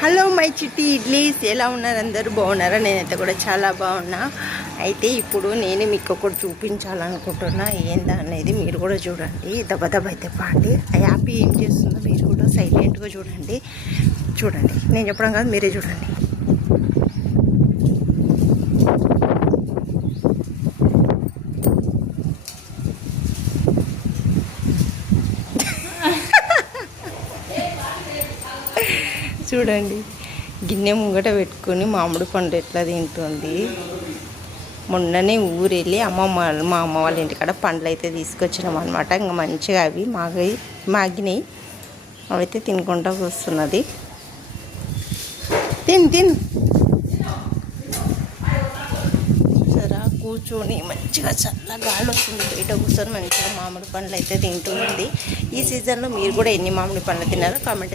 Hello my చిట్టి ఇడ్లీస్, ఎలా ఉన్నారు? అందరూ బాగున్నారా? నేనైతే కూడా చాలా బాగున్నా. అయితే ఇప్పుడు నేను మీకు ఒకటి చూపించాలనుకుంటున్నా. ఏందా అనేది మీరు కూడా చూడండి. దెబ్బ అయితే పాండి ఆ యాప్ ఏం చేస్తుందో మీరు కూడా సైలెంట్గా చూడండి. నేను చెప్పడం కాదు, మీరే చూడండి. చూడండి, గిన్నె ముంగట పెట్టుకొని మామిడి పండు ఎట్లా తింటుంది. మొన్ననే ఊరెళ్ళి మా అమ్మ వాళ్ళ ఇంటికాడ పండ్లు అయితే తీసుకొచ్చినాం అనమాట. ఇంకా మంచిగా అవి మాగినాయి. అవైతే తినుకుంటూ కూస్తున్నది. తిను సరే కూర్చొని మంచిగా చల్ల గాలి వస్తుంది. బయట కూర్చొని మంచిగా మామిడి పండ్లు అయితే తింటుంది. ఈ సీజన్లో మీరు కూడా ఎన్ని మామిడి పండ్లు తిన్నారో కామెంట్